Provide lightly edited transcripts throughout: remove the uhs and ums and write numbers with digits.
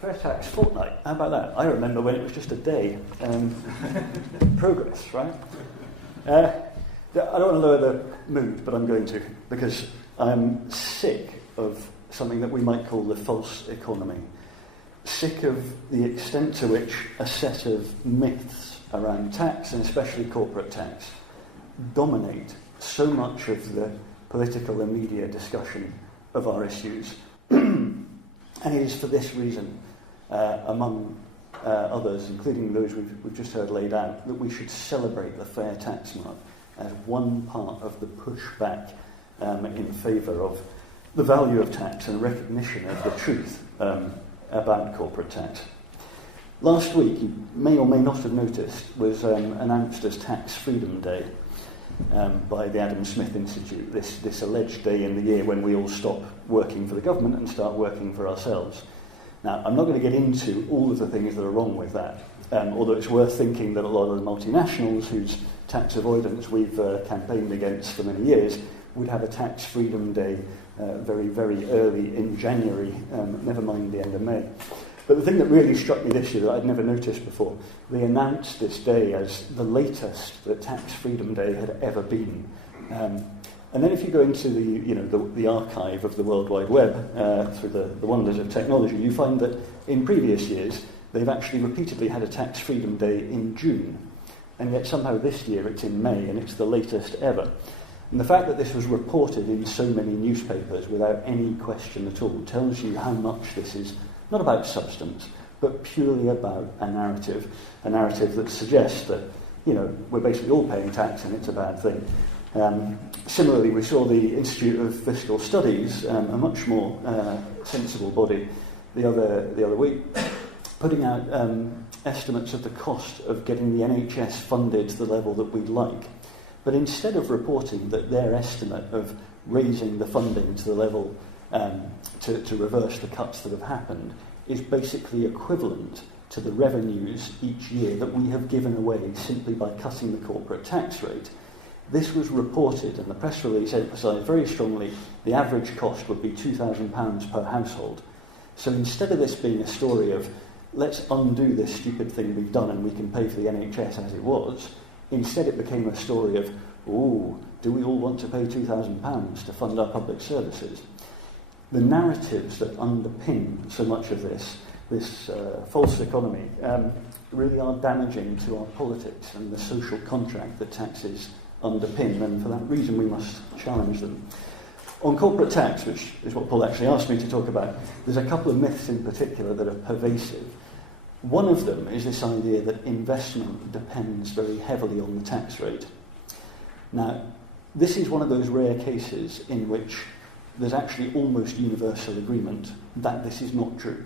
Fair tax fortnight, how about that? I remember when it was just a day. Progress, right? I don't want to lower the mood, but I'm going to, because I'm sick of something that we might call the false economy. Sick of the extent to which a set of myths around tax, and especially corporate tax, dominate so much of the political and media discussion of our issues. And it is for this reason, among others, including those we've just heard laid out, that we should celebrate the fair tax mark as one part of the pushback in favour of the value of tax and recognition of the truth about corporate tax. Last week, you may or may not have noticed, was announced as Tax Freedom Day by the Adam Smith Institute, this alleged day in the year when we all stop working for the government and start working for ourselves. Now, I'm not going to get into all of the things that are wrong with that, although it's worth thinking that a lot of the multinationals whose tax avoidance we've campaigned against for many years would have a Tax Freedom Day very, very early in January, never mind the end of May. But the thing that really struck me this year that I'd never noticed before, they announced this day as the latest that Tax Freedom Day had ever been. And then if you go into the archive of the World Wide Web through the wonders of technology, you find that in previous years they've actually repeatedly had a Tax Freedom Day in June. And yet somehow this year it's in May and it's the latest ever. And the fact that this was reported in so many newspapers without any question at all tells you how much this is not about substance, but purely about a narrative that suggests that, we're basically all paying tax and it's a bad thing. Similarly, we saw the Institute of Fiscal Studies, a much more sensible body, the other week, putting out estimates of the cost of getting the NHS funded to the level that we'd like. But instead of reporting that their estimate of raising the funding to the level to reverse the cuts that have happened is basically equivalent to the revenues each year that we have given away simply by cutting the corporate tax rate. This was reported, and the press release emphasised very strongly the average cost would be £2,000 per household. So instead of this being a story of let's undo this stupid thing we've done and we can pay for the NHS as it was, instead it became a story of, do we all want to pay £2,000 to fund our public services? The narratives that underpin so much of this false economy really are damaging to our politics and the social contract that taxes underpin, and for that reason we must challenge them. On corporate tax, which is what Paul actually asked me to talk about, there's a couple of myths in particular that are pervasive. One of them is this idea that investment depends very heavily on the tax rate. Now, this is one of those rare cases in which there's actually almost universal agreement that this is not true.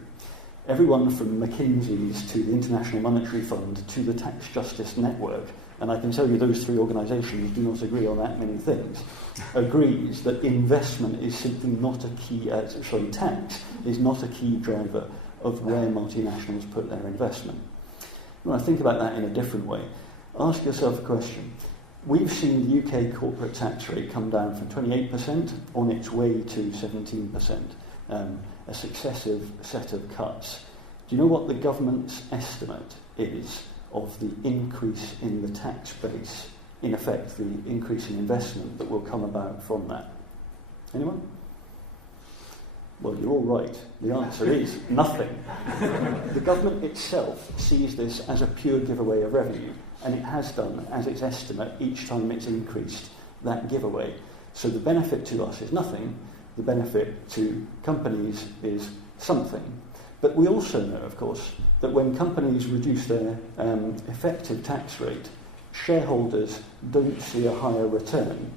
Everyone from McKinsey's to the International Monetary Fund to the Tax Justice Network, and I can tell you those three organisations do not agree on that many things, agrees that investment is simply not a key, tax is not a key driver of where multinationals put their investment. When I think about that in a different way, ask yourself a question. We've seen the UK corporate tax rate come down from 28% on its way to 17%, a successive set of cuts. Do you know what the government's estimate is of the increase in the tax base, in effect the increase in investment that will come about from that? Anyone? Well, you're all right. The answer is nothing. The government itself sees this as a pure giveaway of revenue, and it has done as its estimate each time it's increased that giveaway. So the benefit to us is nothing, the benefit to companies is something. But we also know, of course, that when companies reduce their effective tax rate, shareholders don't see a higher return.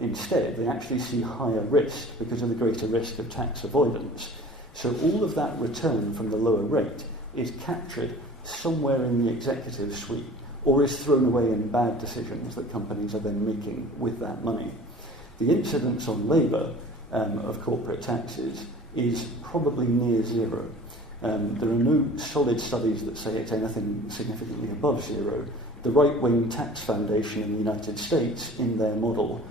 Instead, they actually see higher risk because of the greater risk of tax avoidance. So all of that return from the lower rate is captured somewhere in the executive suite or is thrown away in bad decisions that companies are then making with that money. The incidence on labour of corporate taxes is probably near zero. There are no solid studies that say it's anything significantly above zero. The right-wing tax foundation in the United States, in their model,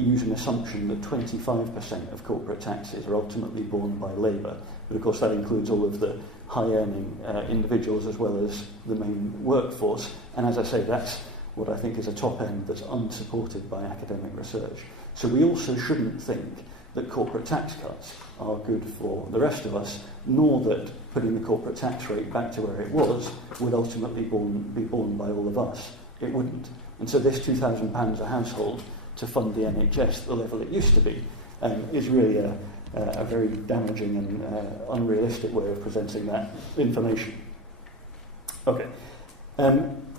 use an assumption that 25% of corporate taxes are ultimately borne by labour. But of course that includes all of the high-earning individuals as well as the main workforce. And as I say, that's what I think is a top end that's unsupported by academic research. So we also shouldn't think that corporate tax cuts are good for the rest of us, nor that putting the corporate tax rate back to where it was would ultimately be borne by all of us. It wouldn't. And so this £2,000 a household to fund the NHS at the level it used to be is really a very damaging and unrealistic way of presenting that information. Okay.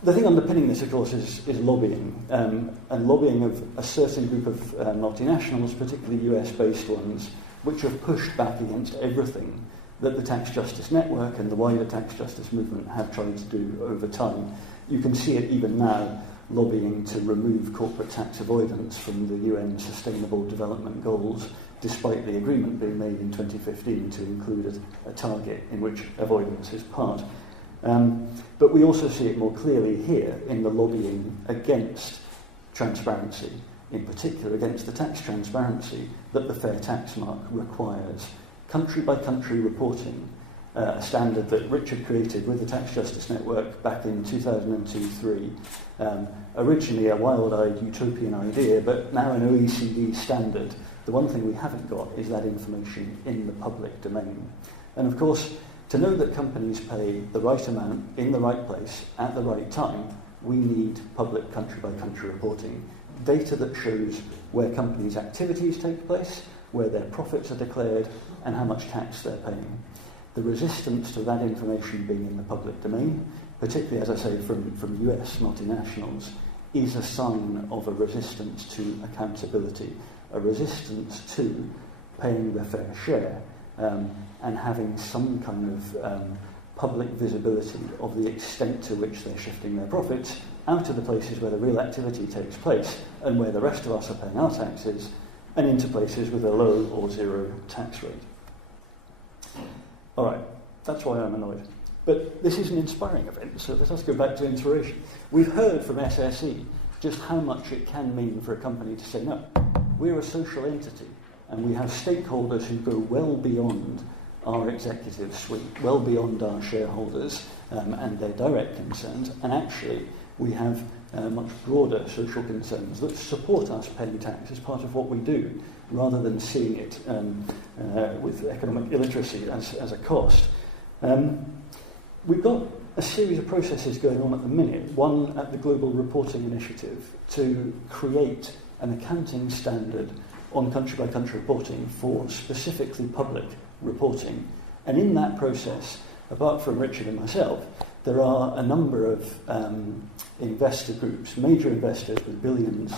The thing underpinning this, of course, is lobbying, and lobbying of a certain group of multinationals, particularly US-based ones, which have pushed back against everything that the Tax Justice Network and the wider tax justice movement have tried to do over time. You can see it even now, lobbying to remove corporate tax avoidance from the UN Sustainable Development Goals, despite the agreement being made in 2015 to include a target in which avoidance is part. But we also see it more clearly here in the lobbying against transparency, in particular against the tax transparency that the fair tax mark requires. Country-by-country reporting, a standard that Richard created with the Tax Justice Network back in 2002-03. Originally a wild-eyed utopian idea, but now an OECD standard. The one thing we haven't got is that information in the public domain. And of course, to know that companies pay the right amount in the right place at the right time, we need public country-by-country reporting. Data that shows where companies' activities take place, where their profits are declared, and how much tax they're paying. The resistance to that information being in the public domain, particularly, as I say, from US multinationals, is a sign of a resistance to accountability, a resistance to paying their fair share, and having some kind of public visibility of the extent to which they're shifting their profits out of the places where the real activity takes place and where the rest of us are paying our taxes, and into places with a low or zero tax rate. All right, that's why I'm annoyed. But this is an inspiring event, so let us go back to inspiration. We've heard from SSE just how much it can mean for a company to say, no, we're a social entity, and we have stakeholders who go well beyond our executive suite, well beyond our shareholders and their direct concerns, and actually we have much broader social concerns that support us paying tax as part of what we do, rather than seeing it with economic illiteracy as a cost. We've got a series of processes going on at the minute, one at the Global Reporting Initiative to create an accounting standard on country-by-country reporting for specifically public reporting. And in that process, apart from Richard and myself, there are a number of investor groups, major investors with billions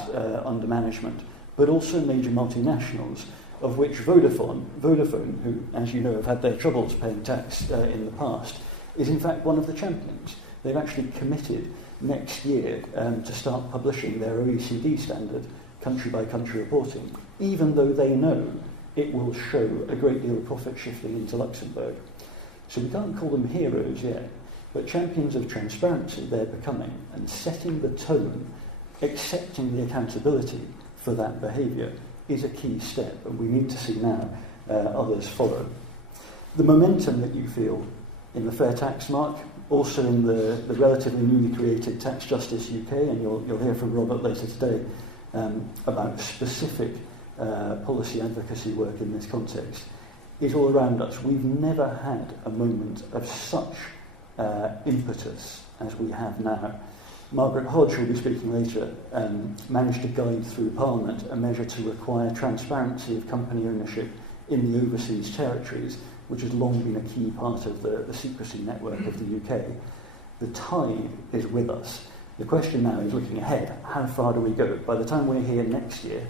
under management, but also major multinationals, of which Vodafone, who, as you know, have had their troubles paying tax in the past, is in fact one of the champions. They've actually committed next year to start publishing their OECD standard country-by-country reporting, even though they know it will show a great deal of profit shifting into Luxembourg. So we can't call them heroes yet, but champions of transparency they're becoming, and setting the tone, accepting the accountability for that behaviour is a key step, and we need to see now others follow. The momentum that you feel in the fair tax mark, also in the relatively newly created Tax Justice UK, and you'll hear from Robert later today about specific policy advocacy work in this context, is all around us. We've never had a moment of such impetus as we have now. Margaret Hodge, who will be speaking later, managed to guide through Parliament a measure to require transparency of company ownership in the overseas territories, which has long been a key part of the secrecy network of the UK. The tide is with us. The question now is looking ahead. How far do we go? By the time we're here next year,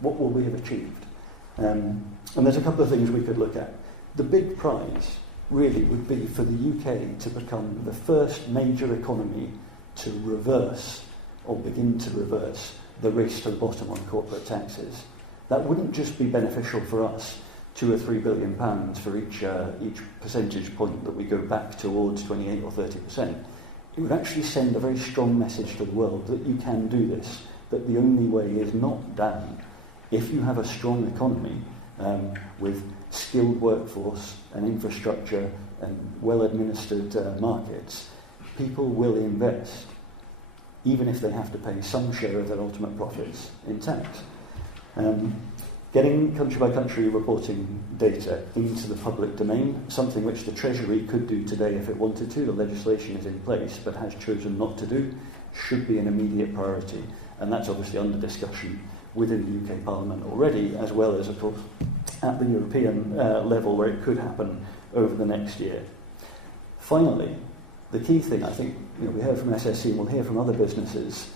what will we have achieved? And there's a couple of things we could look at. The big prize really would be for the UK to become the first major economy to reverse, or begin to reverse, the race to the bottom on corporate taxes. That wouldn't just be beneficial for us, £2 or £3 billion for each percentage point that we go back towards 28 or 30%. It would actually send a very strong message to the world that you can do this, that the only way is not down, If you have a strong economy with skilled workforce and infrastructure and well-administered markets, people will invest, even if they have to pay some share of their ultimate profits in tax. Getting country-by-country reporting data into the public domain, something which the Treasury could do today if it wanted to, the legislation is in place, but has chosen not to do, should be an immediate priority. And that's obviously under discussion within the UK Parliament already, as well as, of course, at the European level, where it could happen over the next year. Finally, the key thing, I think, we heard from SSE and we'll hear from other businesses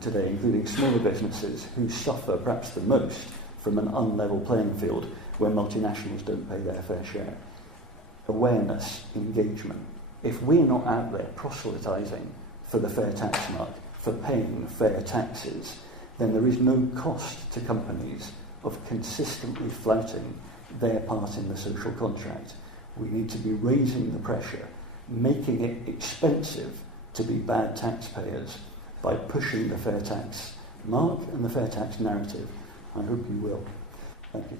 today, including smaller businesses, who suffer perhaps the most from an unlevel playing field where multinationals don't pay their fair share. Awareness, engagement. If we're not out there proselytising for the fair tax mark, for paying fair taxes, then there is no cost to companies of consistently flouting their part in the social contract. We need to be raising the pressure, making it expensive to be bad taxpayers by pushing the fair tax mark and the fair tax narrative. I hope you will. Thank you.